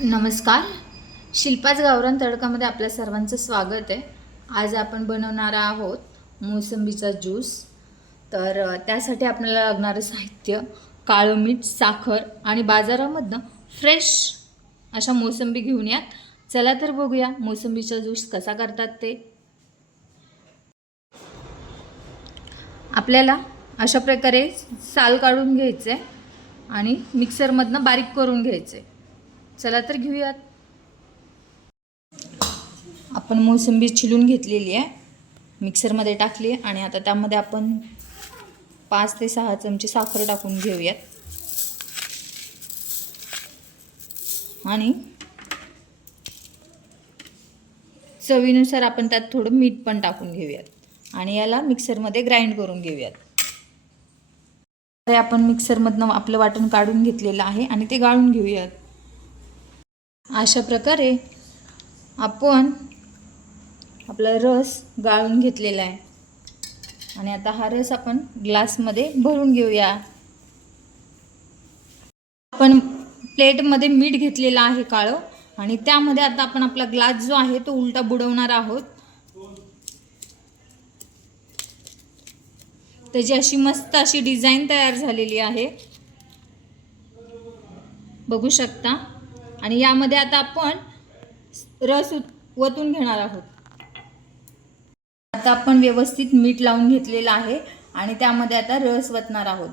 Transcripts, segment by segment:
नमस्कार. शिल्पाच गावरान तडकामध्ये आपल्या सर्वांचं स्वागत आहे. आज आपण बनवणार आहोत मोसंबीचा ज्यूस. तर त्यासाठी आपल्याला लागणारं साहित्य काळं मीठ साखर आणि बाजारामधनं फ्रेश अशा मोसंबी घेऊन या. चला तर बघूया मोसंबीचा ज्यूस कसा करतात ते. आपल्याला अशा प्रकारे साल काढून घ्यायचं आहे आणि मिक्सरमधनं बारीक करून घ्यायचं आहे चला तर घेऊयात. आपण मोसंबी चिलून घेतलेली आहे. मिक्सरमध्ये टाकली आणि आता त्यामध्ये आपण पाच ते सहा चमचे साखर टाकून घेऊयात. आणि चवीनुसार आपण त्यात थोडं मीठ पण टाकून घेऊयात. आणि याला मिक्सरमध्ये ग्राइंड करून घेऊयात. तर आपण मिक्सरमधनं आपलं वाटण काढून घेतलेलं आहे आणि ते गाळून घेऊयात. अशा प्रकारे आपण आपला रस गाळून घेतलेला आहे. आणि आता हा रस आपण ग्लासमध्ये भरून घेऊया. आपण प्लेटमध्ये मीठ घेतलेलं आहे काळं. आणि त्यामध्ये आता आपण आपला ग्लास जो आहे तो उलटा बुडवणार आहोत. त्याची अशी मस्त अशी डिझाईन तयार झालेली आहे. बघू शकता. आणि यामध्ये आता आपण रस वतून घेणार आहोत. आता आपण व्यवस्थित मीठ लावून घेतलेलं आहे आणि त्यामध्ये आता रस वतणार आहोत.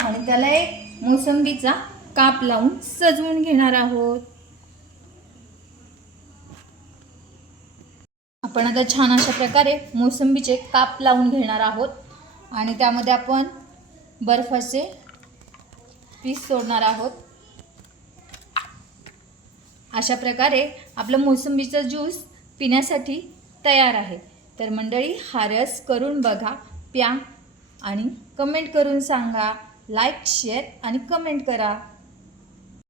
आणि त्याला एक मोसंबीचा काप लावून सजवून घेणार आहोत. आपण आता छान अशा प्रकारे मोसंबीचे काप लावून घेणार आहोत. आणि त्यामध्ये आपण बर्फाचे पीस सोडणार आहोत. अशा प्रकारे आपलं मोसंबीचा ज्यूस पिण्यासाठी तयार आहे. तर मंडळी हा रस करून बघा प्या आणि कमेंट करून सांगा. लाईक शेअर आणि कमेंट करा.